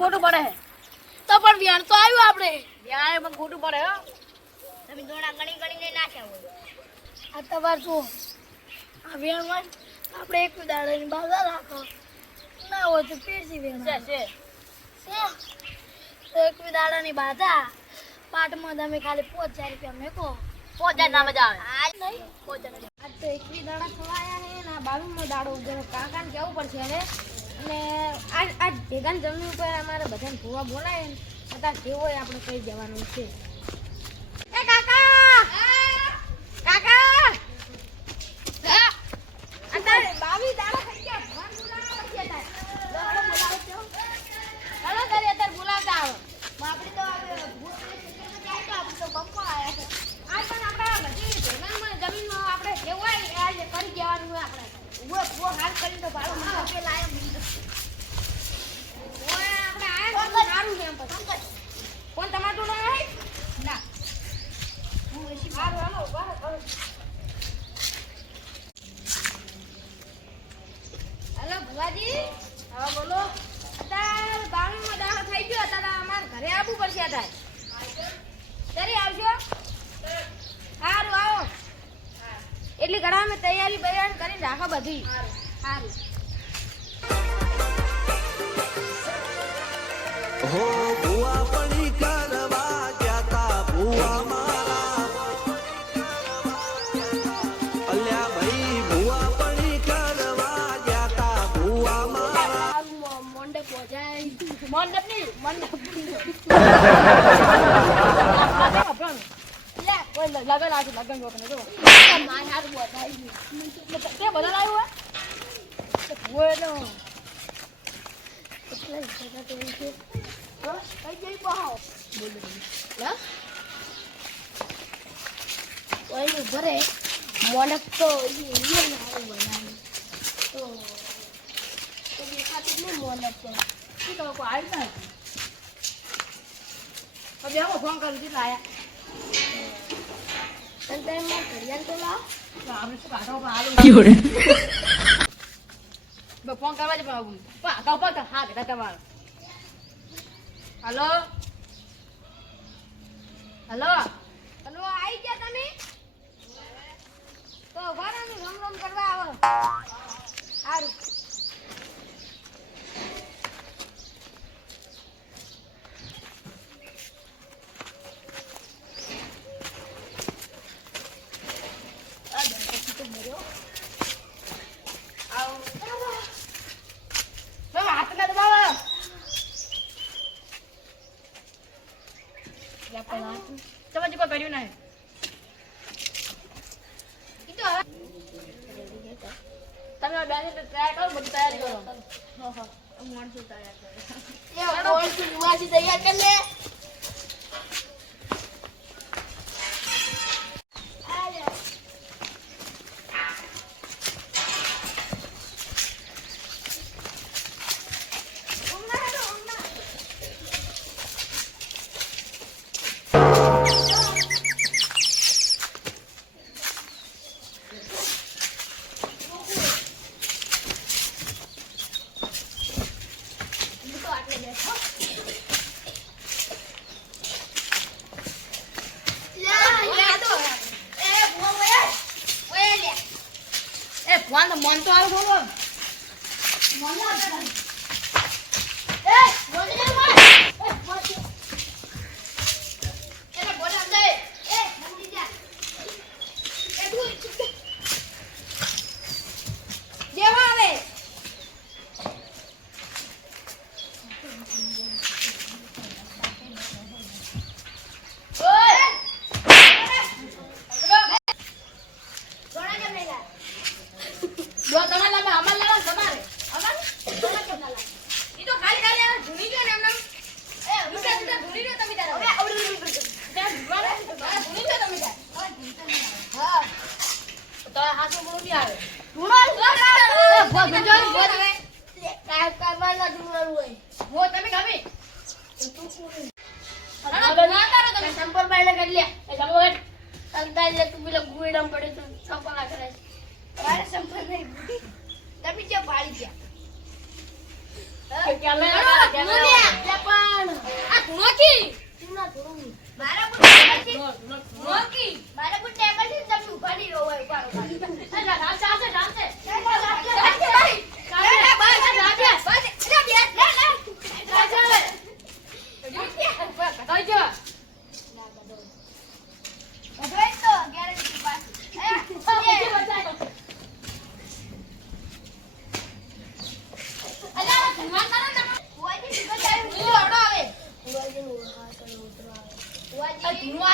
ખોટું પડે તો પણ વ્યાણ તો આવ્યું આપણે. વ્યાણ પણ ખોટું પડે હો. તમે દોડા ગણી ગણીને નાખ્યા હોય. આ તમાર શું આ વ્યાણમાં આપણે એક દાડાની બાધા રાખો. ના હોય તો પેસી છે વેણ છે તો એક દાડાની બાધા. પાટમાં તમે ખાલી પાંચ હજાર રૂપિયા મેકો. પોચ હજાર ના મજા આવે. નહીં. પાંચ હજાર આજ તો એકવી દાડા ખવાયા છે ને બાવીમો દાડો ઉગેલો કાકાને કેવું પડશે હવે. અને આ આ ભેગાની જમીન ઉપર અમારે બધાને ભૂવા બોલાય ને અત્યારે જે આપણે કહી દેવાનું છે એ કાકા કાકા અત્યારે બાવીસ દાડા થઈ ગયા ભગવાન બોલાવવા નથી અત્યારે દોડો બોલાવો છો ચાલો તારે અત્યારે બોલાવતા આવો આપણે તો હવે ભૂત પ્રેત જાય તો આપણે તો બપ્પા આયા છે આજ પણ આપણે બધી ભેગામાં જમીનમાં આપણે જે હોય એ આજે કરી દેવાનું હોય આપણે ઊભો ઊભો હાલ કરીને તો ભાડો મને આપે લાયો મને ઓય આપણે આયા ને સારું છે એમ પછી કોણ તમારું ટોળું આવે ના હું એસી સારું હાલો ઊભા રહો હેલો ભુવાજી? હા બોલો. અત્યારે બાવીમાં દાડો થઈ ગયો અત્યારે અમારે ઘરે આવવું પડશે અત્યારે. ક્યારે આવજો. સારું આવો. એટલી ઘણા અમે તૈયારી બૈયારી કરીને રાખો બધી. હો ભુવા પડી કરવા ગયા તા ભુવા મારા અલ્યા ભાઈ ભુવા પડી કરવા ગયા તા ભુવા મારા મોંડે પહોંચાય મંડપની મંડપ લગન આવશે લગન વખત જો તે બધા લાવ્યું એટલે એટલા જગા તો એમ છે હા કઈ જઈ બહાવ બોલો ઓય ભરે મોડક તો ઈ ઈ ને આવું બનાવી તો તો દેખાતું જ નહીં મોડક તો શું કરો કોઈ આવી ના હવે આવો ફોન કરું કેટલા આયા અને તમે માર ઘડિયાળ તો લાવ તો આપણે શું કાઢો પણ આલુ ફોન કરવા જ પણ કાકા ઉપર હા કહેતા તમારો. હલો? હલો? હલો આવી ગયા તમે? તો વારાનું રમ રમ કરવા આવો. સારું તમે હાથ ના દબાવો તમે હજી કોઈ કર્યું નહીં ઈ તો હવે તમે બે તૈયાર કરો બધી તૈયારી કરો માણસો તૈયાર કરે એ કોણ સુવાસી તૈયાર કરી મન તો આવે બોલો જેવા જો તમારે લાવે અમાર લાવે તમારે. અમાર? તમારે કેમ ના લાવે ઈ તો ખાલી ખાલી આ ધૂણી ગયો ને એમને એ રૂપિયા રૂપિયા ધૂની ગયો તમે તારે. ત્યાં તારે ધૂણી ગયો તમે તારે. હા. તો હાથમાં બોલું બી આવે. એ ભો ભીંજો ભો તમે ભો તમે ગમી ના ના કરો તમે. સંપર્ક બાયલા કરી લે. જમો બેઠ અંદાજે તું પેલા ગુડમ પડે તું સંપર્ક કરે મારા સંબંધ નહીં બુડી તમે જે પાડી ગયા. કેમેરા કેમેરા પણ આ ધૂણો કી ધૂણો ધૂણો મારા પર ધૂણો કી મારા પર ટેબલથી તમે ઊભા નહીં રહો ઊભા રહો. અલા રાસ રાસ રાસ રાસ રાસ રાસ રાસ રાસ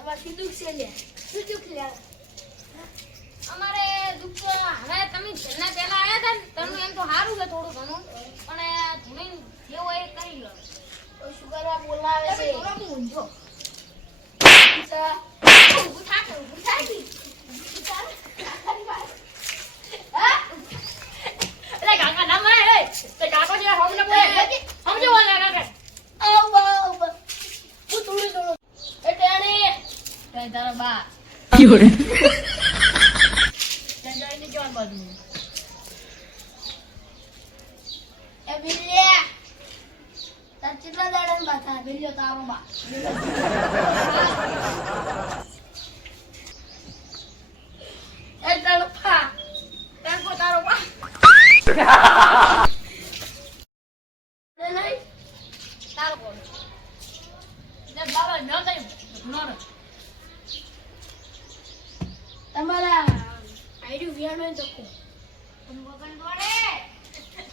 તમારે કીધું છે લે શું ચૂક લે Fiore. Taruh. Dan bawa, nyontek, benar. તમારા આઈડી વિયાનો એ તકો મગન દોડે.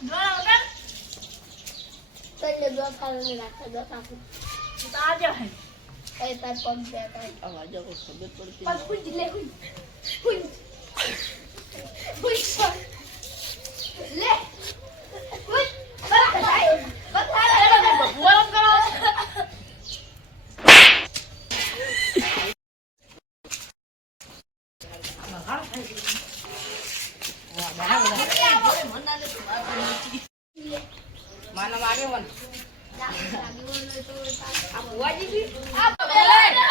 દોડ મગન તને દોડ ખાલે રાખે દોડ કાપો તાર લે માનવ આગેવાન આ બુવાજી આ